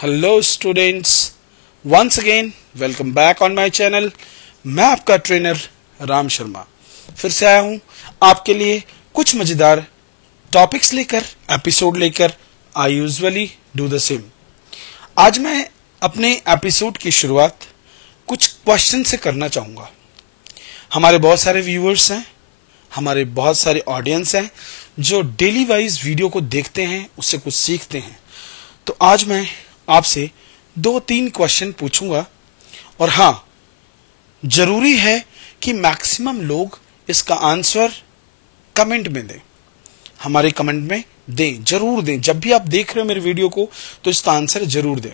Hello students, once again welcome back on my channel. मैं आपका trainer Ram Sharma फिर से आया हूं आपके लिए कुछ मजेदार टॉपिक्स लेकर, एपिसोड लेकर। I usually do the same. आज मैं अपने एपिसोड की शुरुआत कुछ क्वेश्चन से करना चाहूंगा। हमारे बहुत सारे व्यूअर्स हैं, हमारे बहुत सारे ऑडियंस हैं जो डेली वाइज वीडियो को देखते हैं, उससे कुछ सीखते हैं। तो आज मैं आपसे 2-3 क्वेश्चन पूछूंगा और हाँ, जरूरी है कि मैक्सिमम लोग इसका आंसर कमेंट में दें। हमारे कमेंट में दें, जरूर दें। जब भी आप देख रहे हो मेरे वीडियो को तो इसका आंसर जरूर दें।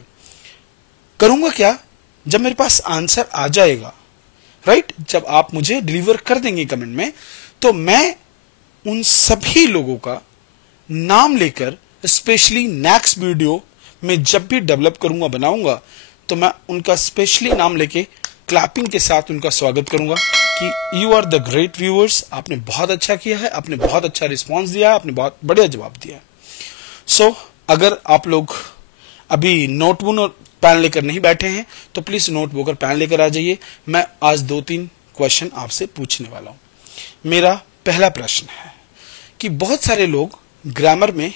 करूंगा क्या, जब मेरे पास आंसर आ जाएगा, राइट, जब आप मुझे डिलीवर कर देंगे कमेंट में, तो मैं उन सभी लोगों का नाम लेकर स्पेशली नेक्स्ट वीडियो में जब भी डेवलप करूंगा, बनाऊंगा, तो मैं उनका स्पेशली नाम लेके क्लैपिंग के साथ उनका स्वागत करूंगा कि you are the great viewers. आपने बहुत अच्छा किया है, आपने बहुत अच्छा रिस्पांस दिया है, आपने बहुत बढ़िया जवाब दिया है। सो अगर आप लोग अभी नोटबुक और पेन लेकर नहीं बैठे हैं तो प्लीज नोटबुक और पेन लेकर आ जाइए। मैं आज 2-3 क्वेश्चन आपसे पूछने वाला हूं। मेरा पहला प्रश्न है कि बहुत सारे लोग ग्रामर में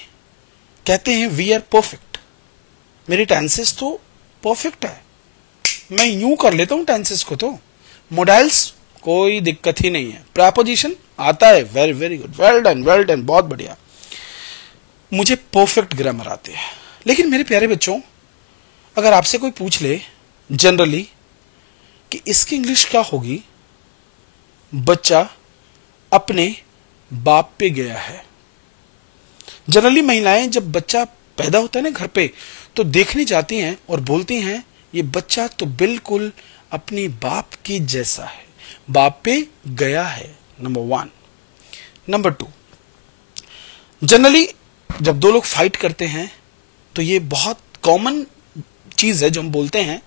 कहते हैं वी आर परफेक्ट। मेरी टेंसेस तो परफेक्ट है, मैं यूं कर लेता हूं टेंसेस को, तो मोडाइल्स कोई दिक्कत ही नहीं है, प्रेपोजिशन आता है, very very good, well done, बहुत बढ़िया। मुझे परफेक्ट ग्रामर आते हैं। लेकिन मेरे प्यारे बच्चों, अगर आपसे कोई पूछ ले जनरली कि इसकी इंग्लिश क्या होगी, बच्चा अपने बाप पे गया है। जनरली महिलाएं जब बच्चा पैदा होता है ना घर पे, तो देखने जाती हैं और बोलती हैं ये बच्चा तो बिल्कुल अपनी बाप की जैसा है, बाप पे गया है। नंबर 1। नंबर 2, जनरली जब दो लोग फाइट करते हैं तो ये बहुत कॉमन चीज है जो हम बोलते हैं,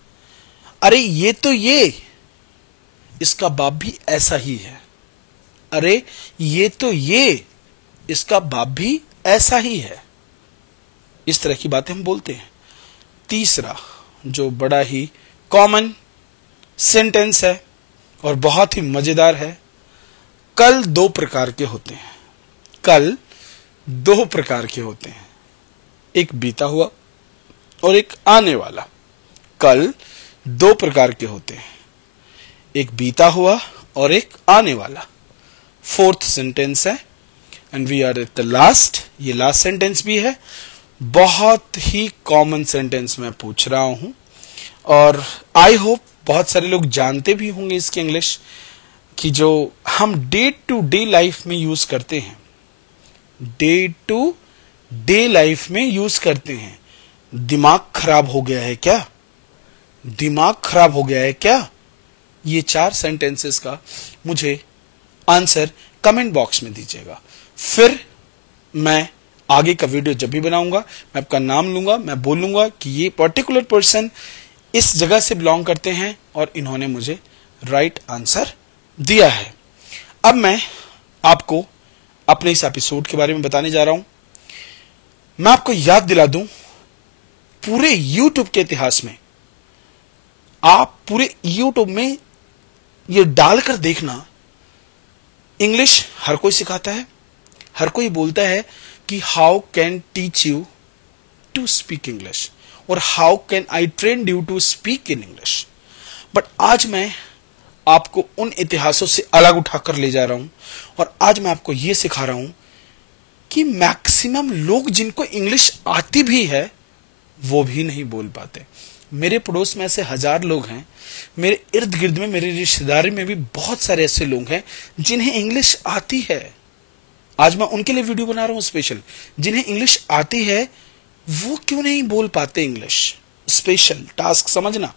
अरे ये इसका बाप भी ऐसा ही है, अरे ये इसका बाप भी ऐसा ही है। इस तरह की बातें हम बोलते हैं। तीसरा जो बड़ा ही कॉमन सेंटेंस है और बहुत ही मजेदार है, कल 2 प्रकार के होते हैं। कल 2 प्रकार के होते हैं, एक बीता हुआ और एक आने वाला। कल 2 प्रकार के होते हैं, एक बीता हुआ और एक आने वाला। 4th सेंटेंस है and we are at the last. ये लास्ट सेंटेंस भी है, बहुत ही कॉमन सेंटेंस मैं पूछ रहा हूं और आई होप बहुत सारे लोग जानते भी होंगे इसकी इंग्लिश, कि जो हम डे टू डे लाइफ में यूज करते हैं, डे टू डे लाइफ में यूज करते हैं। दिमाग खराब हो गया है क्या, दिमाग खराब हो गया है क्या, ये 4 सेंटेंसेस का मुझे आंसर कमेंट बॉक्स में दीजिएगा। फिर मैं आगे का वीडियो जब भी बनाऊंगा मैं आपका नाम लूंगा, मैं बोलूंगा कि ये पर्टिकुलर पर्सन इस जगह से बिलोंग करते हैं और इन्होंने मुझे राइट आंसर दिया है। अब मैं आपको अपने इस एपिसोड के बारे में बताने जा रहा हूं। मैं आपको याद दिला दूं, पूरे YouTube के इतिहास में, आप पूरे YouTube में ये डालकर देखना, इंग्लिश हर कोई सिखाता है, हर कोई बोलता है कि how can teach you to speak English और how can I train you to speak in English. But आज मैं आपको उन इतिहासों से अलग उठाकर ले जा रहा हूं और आज मैं आपको यह सिखा रहा हूं कि मैक्सिमम लोग जिनको इंग्लिश आती भी है वो भी नहीं बोल पाते। मेरे पड़ोस में ऐसे 1000 लोग हैं, मेरे इर्द गिर्द में, मेरे रिश्तेदारी में भी बहुत सारे ऐसे लोग हैं जिन्हें इंग्लिश आती है। आज मैं उनके लिए वीडियो बना रहा हूं स्पेशल। जिन्हें इंग्लिश आती है वो क्यों नहीं बोल पाते इंग्लिश। स्पेशल टास्क समझना,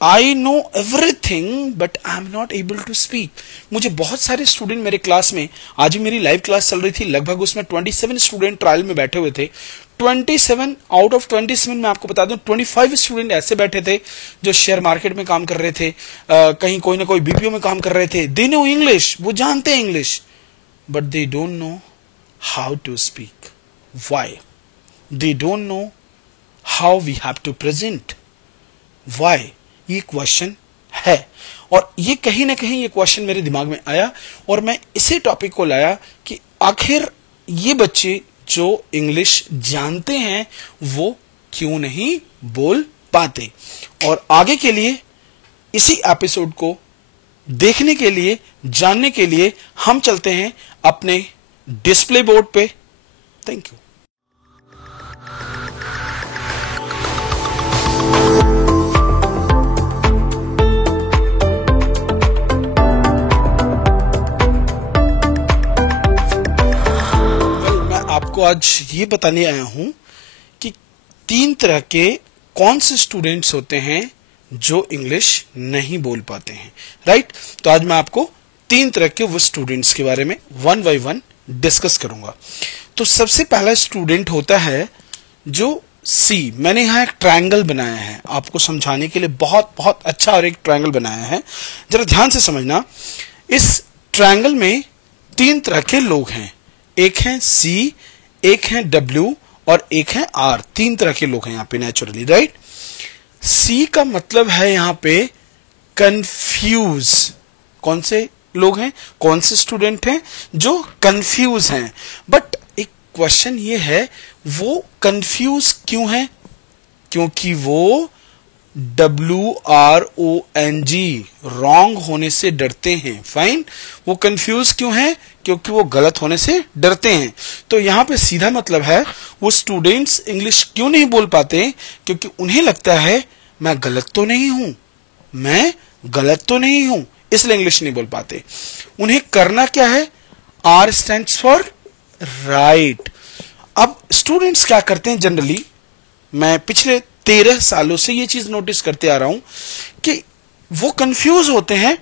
I know everything but I am not able to speak. मुझे बहुत सारे स्टूडेंट मेरे क्लास में, आज भी मेरी लाइव क्लास चल रही थी, लगभग उसमें 27 स्टूडेंट ट्रायल में बैठे हुए थे। 27 आउट ऑफ 27 मैं आपको बता दूं 25 स्टूडेंट ऐसे बैठे थे जो शेयर मार्केट में काम कर रहे थे, कहीं कोई ना कोई बीपीओ में काम कर रहे थे। दे नो इंग्लिश, वो जानते हैं English, but they don't know how to speak. Why? They don't know how we have to present, why, ये क्वेश्चन है। और ये कहीं ना कहीं ये क्वेश्चन मेरे दिमाग में आया और मैं इसी टॉपिक को लाया कि आखिर ये बच्चे जो इंग्लिश जानते हैं वो क्यों नहीं बोल पाते। और आगे के लिए इसी एपिसोड को देखने के लिए, जानने के लिए हम चलते हैं अपने डिस्प्ले बोर्ड पे। Thank you. आपको आज ये बताने आया हूं कि 3 तरह के कौन से स्टूडेंट्स होते हैं जो इंग्लिश नहीं बोल पाते हैं, राइट। तो आज मैं आपको 3 तरह के वो स्टूडेंट्स के बारे में 1 बाय 1 डिस्कस करूंगा। तो सबसे पहला स्टूडेंट होता है जो सी। मैंने यहां एक ट्रायंगल बनाया है आपको समझाने के लिए, बहुत बहुत अच्छा और एक ट्रायंगल बनाया है, जरा ध्यान से समझना। इस ट्रायंगल में 3 तरह के लोग हैं, एक है सी, एक है डब्ल्यू और एक है आर। 3 तरह के लोग हैं यहाँ पे नेचुरली, राइट। सी का मतलब है यहाँ पे कंफ्यूज। कौन से लोग हैं, कौन से स्टूडेंट हैं जो कंफ्यूज हैं। बट एक क्वेश्चन ये है, वो कंफ्यूज क्यों है? क्योंकि वो WRONG रॉन्ग होने से डरते हैं। फाइन, वो कंफ्यूज क्यों है? क्योंकि वो गलत होने से डरते हैं। तो यहां पे सीधा मतलब है वो स्टूडेंट्स इंग्लिश क्यों नहीं बोल पाते? क्योंकि उन्हें लगता है मैं गलत तो नहीं हूं, मैं गलत तो नहीं हूं, इसलिए इंग्लिश नहीं बोल पाते। उन्हें करना क्या है? R stands for right. अब स्टूडेंट्स क्या करते हैं जनरली, मैं पिछले 13 सालों से ये चीज नोटिस करते आ रहा हूं कि वो कंफ्यूज होते हैं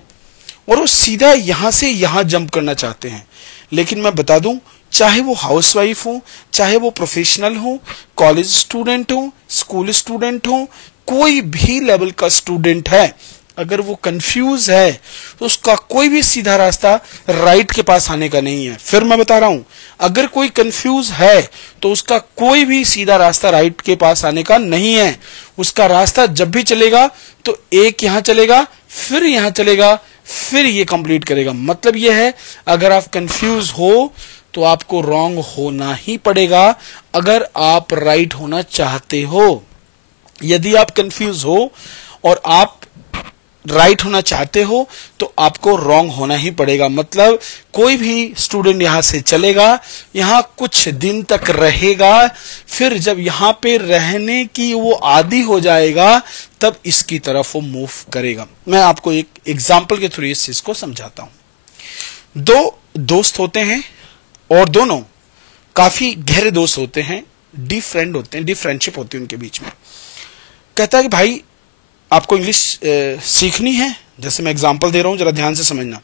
और वो सीधा यहां से यहां जंप करना चाहते हैं। लेकिन मैं बता दूं, चाहे वो हाउसवाइफ हो, चाहे वो प्रोफेशनल हो, कॉलेज स्टूडेंट हो, स्कूल स्टूडेंट हो, कोई भी लेवल का स्टूडेंट है, अगर वो कंफ्यूज है तो उसका कोई भी सीधा रास्ता राइट के पास आने का नहीं है। फिर मैं बता रहा हूं, अगर कोई कंफ्यूज है तो उसका कोई भी सीधा रास्ता राइट के पास आने का नहीं है। उसका रास्ता जब भी चलेगा तो एक यहां चलेगा, फिर यहां चलेगा, फिर ये कंप्लीट करेगा। मतलब ये है, अगर आप कंफ्यूज हो तो आपको रॉन्ग होना ही पड़ेगा अगर आप राइट होना चाहते हो। यदि आप कंफ्यूज हो और आप राइट होना चाहते हो तो आपको रॉन्ग होना ही पड़ेगा। मतलब कोई भी स्टूडेंट यहां से चलेगा, यहां कुछ दिन तक रहेगा, फिर जब यहां पे रहने की वो आदी हो जाएगा तब इसकी तरफ वो मूव करेगा। मैं आपको एक एग्जांपल के थ्रू इस चीज को समझाता हूं। 2 दोस्त होते हैं और दोनों काफी गहरे दोस्त होते हैं, डीप फ्रेंड होते हैं, डीप फ्रेंडशिप होती है उनके बीच में। कहता है कि भाई आपको इंग्लिश सीखनी है। जैसे मैं एग्जांपल दे रहा हूं, जरा ध्यान से समझना।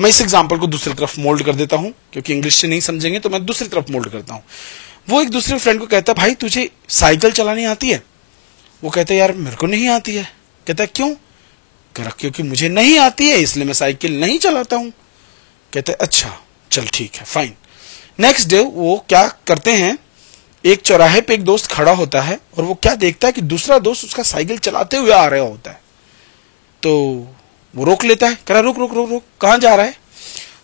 मैं इस एग्जांपल को दूसरी तरफ मोल्ड कर देता हूं, क्योंकि इंग्लिश से नहीं समझेंगे तो मैं दूसरी तरफ मोल्ड करता हूं। वो एक दूसरे फ्रेंड को कहता है, भाई तुझे साइकिल चलानी आती है? वो कहता है, यार मेरे को नहीं आती है। कहता है, क्यों? क्योंकि मुझे नहीं आती है इसलिए मैं साइकिल नहीं चलाता हूं। कहता है, अच्छा चल ठीक है, फाइन। नेक्स्ट डे वो क्या करते हैं, एक चौराहे पे एक दोस्त खड़ा होता है और वो क्या देखता है कि दूसरा दोस्त उसका साइकिल चलाते हुए आ रहा होता है। तो वो रोक लेता है, कह रहा रुक रुक रुक रुक, कहां जा रहा है?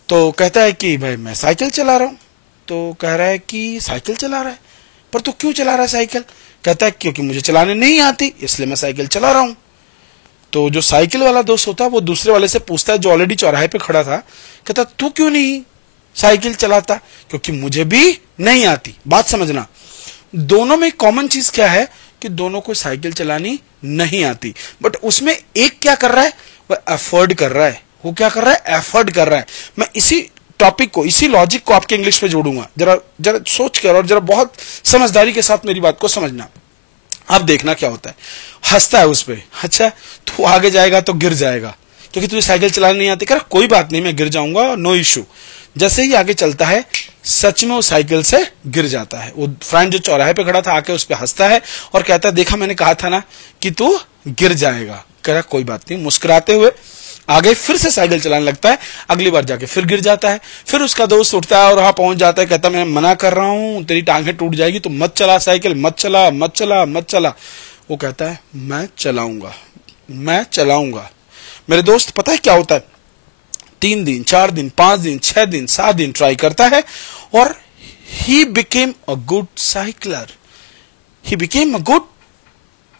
तो कहता है कि भाई मैं साइकिल चला रहा हूं। तो कह रहा है कि साइकिल चला रहा है, पर तू क्यों चला रहा है साइकिल? कहता है क्योंकि मुझे चलाने नहीं आती इसलिए मैं साइकिल चला रहा हूं। तो जो साइकिल वाला दोस्त होता है वो दूसरे वाले से पूछता है जो ऑलरेडी चौराहे पे खड़ा था, कहता तू क्यों नहीं साइकिल चलाता? क्योंकि मुझे भी नहीं आती। बात समझना, दोनों में कॉमन चीज क्या है कि दोनों को साइकिल चलानी नहीं आती। बट उसमें एक क्या कर रहा है, वह एफर्ट कर रहा है। वो क्या कर रहा है? एफर्ट कर रहा है। मैं इसी टॉपिक को, इसी लॉजिक को आपके इंग्लिश में जोड़ूंगा। जरा जरा सोच कर और जरा बहुत समझदारी के साथ मेरी बात को समझना। अब देखना क्या होता है। हंसता है उस पर, अच्छा तू आगे जाएगा तो गिर जाएगा क्योंकि तुझे साइकिल चलानी नहीं आती। कह रहा कोई बात नहीं, मैं गिर जाऊंगा, नो इश्यू। जैसे ही आगे चलता है सच में वो साइकिल से गिर जाता है। वो फ्रेंड जो चौराहे पे खड़ा था आके उस पे हंसता है और कहता है देखा मैंने कहा था ना कि तू गिर जाएगा। कह रहा कोई बात नहीं, मुस्कुराते हुए आगे फिर से साइकिल चलाने लगता है, अगली बार जाके फिर गिर जाता है, फिर उसका दोस्त उठता है और वहां पहुंच जाता है, कहता है मैं मना कर रहा हूं, तेरी टांगें टूट जाएगी, तो मत चला साइकिल, मत चला मत चला मत चला। वो कहता है मैं चलाऊंगा, मैं चलाऊंगा। मेरे दोस्त पता है क्या होता है, 3 दिन 4 दिन 5 दिन 6 दिन 7 दिन ट्राई करता है और he became a good cycler, he became a good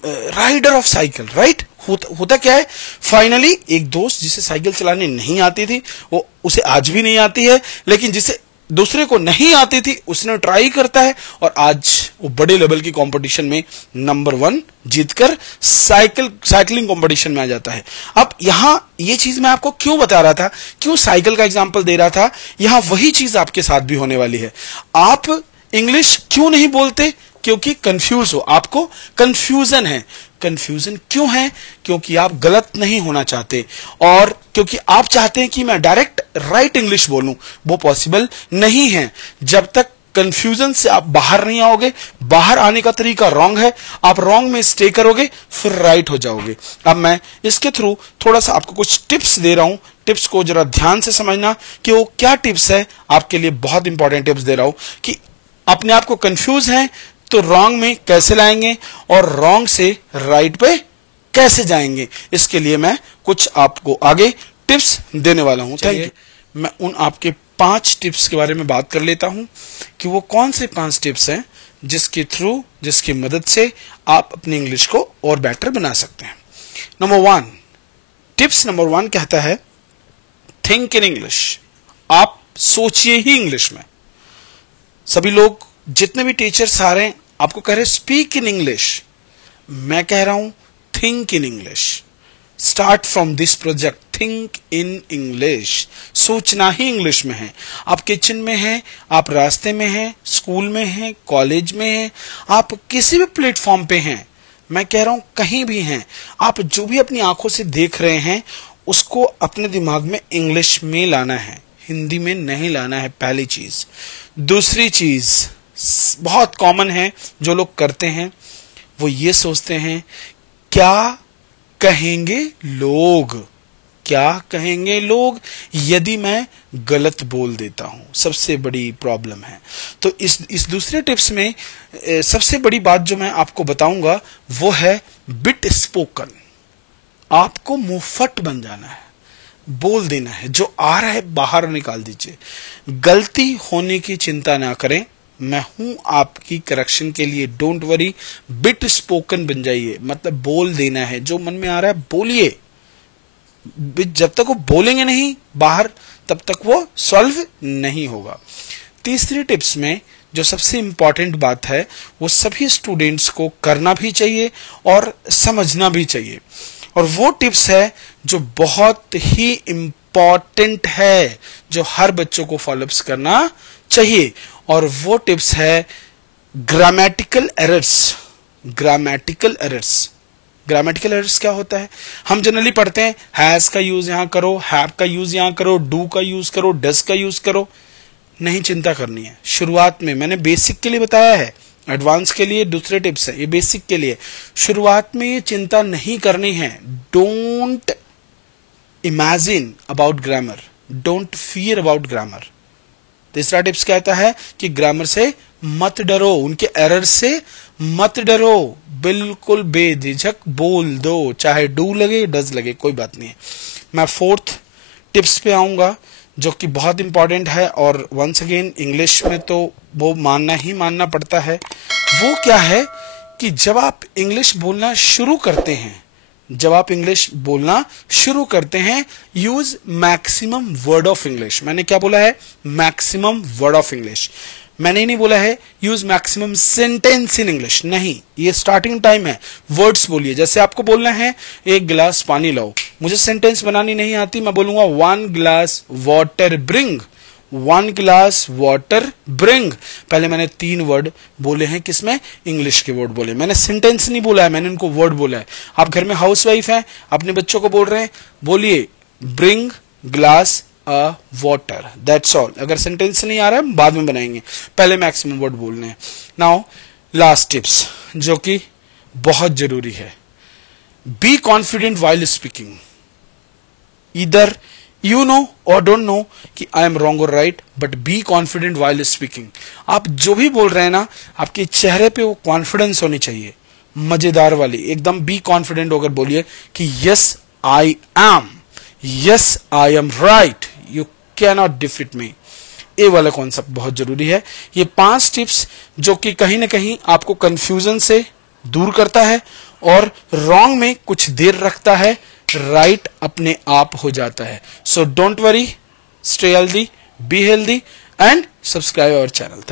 rider of cycle, right. होता क्या है, फाइनली एक दोस्त जिसे साइकिल चलाने नहीं आती थी, वो उसे आज भी नहीं आती है, लेकिन जिसे दूसरे को नहीं आती थी उसने ट्राई करता है और आज वो बड़े लेवल की कंपटीशन में नंबर 1 जीतकर साइकिलिंग कंपटीशन में आ जाता है। अब यहां ये चीज मैं आपको क्यों बता रहा था, क्यों साइकिल का एग्जांपल दे रहा था, यहां वही चीज आपके साथ भी होने वाली है। आप इंग्लिश क्यों नहीं बोलते, क्योंकि कंफ्यूज हो, आपको कंफ्यूजन है। कंफ्यूजन क्यों है, क्योंकि आप गलत नहीं होना चाहते और क्योंकि आप चाहते हैं कि मैं डायरेक्ट राइट इंग्लिश बोलूं, वो पॉसिबल नहीं है। जब तक कंफ्यूजन से आप बाहर नहीं आओगे, बाहर आने का तरीका रॉन्ग है, आप रॉन्ग में स्टे करोगे फिर राइट हो जाओगे। अब मैं इसके थ्रू थोड़ा सा आपको कुछ टिप्स दे रहा हूं, टिप्स को जरा ध्यान से समझना कि वो क्या टिप्स है, आपके लिए बहुत इंपॉर्टेंट टिप्स दे रहा हूं कि अपने आप को कंफ्यूज हैं तो रॉन्ग में कैसे लाएंगे और रॉन्ग से राइट पे कैसे जाएंगे। इसके लिए मैं कुछ आपको आगे टिप्स देने वाला हूं। Thank you. मैं उन आपके 5 टिप्स के बारे में बात कर लेता हूं कि वो कौन से 5 टिप्स हैं जिसकी मदद से आप अपनी इंग्लिश को और बेटर बना सकते हैं। टिप्स नंबर 1 कहता है थिंक इन इंग्लिश। आप सोचिए ही इंग्लिश में। सभी लोग, जितने भी टीचर्स आ रहे हैं, आपको कह रहे स्पीक इन इंग्लिश। मैं कह रहा हूं think in English. Start from this project, think in English. सोचना ही इंग्लिश में है। आप किचन में हैं, आप रास्ते में हैं, स्कूल में हैं, कॉलेज में हैं, आप किसी भी प्लेटफॉर्म पे हैं, मैं कह रहा हूं कहीं भी हैं, आप जो भी अपनी आंखों से देख रहे हैं उसको अपने दिमाग में इंग्लिश में लाना है, हिंदी में नहीं लाना है, पहली चीज। दूसरी चीज बहुत कॉमन है, जो लोग करते हैं वो ये सोचते हैं क्या कहेंगे लोग, क्या कहेंगे लोग यदि मैं गलत बोल देता हूं। सबसे बड़ी प्रॉब्लम है। तो इस दूसरे टिप्स में सबसे बड़ी बात जो मैं आपको बताऊंगा वो है बिट स्पोकन। आपको मुंहफट बन जाना है, बोल देना है, जो आ रहा है बाहर निकाल दीजिए। गलती होने की चिंता ना करें, मैं हूं आपकी करेक्शन के लिए, डोंट वरी। बिट स्पोकन बन जाइए, मतलब बोल देना है, जो मन में आ रहा है बोलिए। जब तक वो बोलेंगे नहीं बाहर तब तक वो सॉल्व नहीं होगा। तीसरी टिप्स में जो सबसे इंपॉर्टेंट बात है वो सभी स्टूडेंट्स को करना भी चाहिए और समझना भी चाहिए, और वो टिप्स है जो बहुत ही इंपॉर्टेंट है, जो हर बच्चों को फॉलोअप्स करना चाहिए, और वो टिप्स है grammatical errors. Grammatical errors, grammatical errors क्या होता है? हम जनरली पढ़ते हैं हैज का यूज यहां करो, हैव का यूज यहां करो, डू का यूज करो, डज का यूज करो। नहीं चिंता करनी है। शुरुआत में मैंने बेसिक के लिए बताया है, एडवांस के लिए दूसरे टिप्स है, ये बेसिक के लिए। शुरुआत में ये चिंता नहीं करनी है। Don't imagine about grammar, don't fear about grammar. तीसरा टिप्स कहता है कि ग्रामर से मत डरो, उनके एरर से मत डरो, बिल्कुल बेझिझक बोल दो, चाहे डू लगे डज लगे कोई बात नहीं है। मैं 4th टिप्स पे आऊंगा जो कि बहुत इंपॉर्टेंट है, और वंस अगेन इंग्लिश में तो वो मानना ही मानना पड़ता है। वो क्या है कि जब आप इंग्लिश बोलना शुरू करते हैं, जब आप इंग्लिश बोलना शुरू करते हैं, use maximum word of English. मैंने क्या बोला है? Maximum word of English. मैंने नहीं बोला है use maximum sentence in English, नहीं, ये स्टार्टिंग टाइम है। वर्ड्स बोलिए। जैसे आपको बोलना है 1 गिलास पानी लाओ, मुझे सेंटेंस बनानी नहीं आती, मैं बोलूंगा 1 गिलास वाटर ब्रिंग, 1 गिलास वाटर ब्रिंग। पहले मैंने 3 वर्ड बोले हैं, किसमें? इंग्लिश के वर्ड बोले, मैंने सेंटेंस नहीं बोला है, मैंने उनको वर्ड बोला है। आप घर में हाउसवाइफ हैं, अपने बच्चों को बोल रहे हैं, बोलिए bring glass a water, that's all. अगर सेंटेंस नहीं आ रहा है बाद में बनाएंगे, पहले मैक्सिमम वर्ड बोलने हैं। नाउ लास्ट टिप्स जो कि बहुत जरूरी है, be confident while speaking. Either you know और डोंट नो कि आई एम रॉन्ग और right, but be confident while speaking. आप जो भी बोल रहे हैं ना, आपके चेहरे पे वो कॉन्फिडेंस होनी चाहिए, मजेदार वाली, एकदम बी कॉन्फिडेंट होकर बोलिए कि yes I am, yes I am right, you can not defeat me. ये वाला कॉन्सेप्ट बहुत जरूरी है। ये 5 टिप्स जो कि कहीं ना कहीं आपको कंफ्यूजन से दूर करता है और रॉन्ग में कुछ देर रखता है, राइट अपने आप हो जाता है। So don't worry, stay healthy, be healthy and subscribe our channel.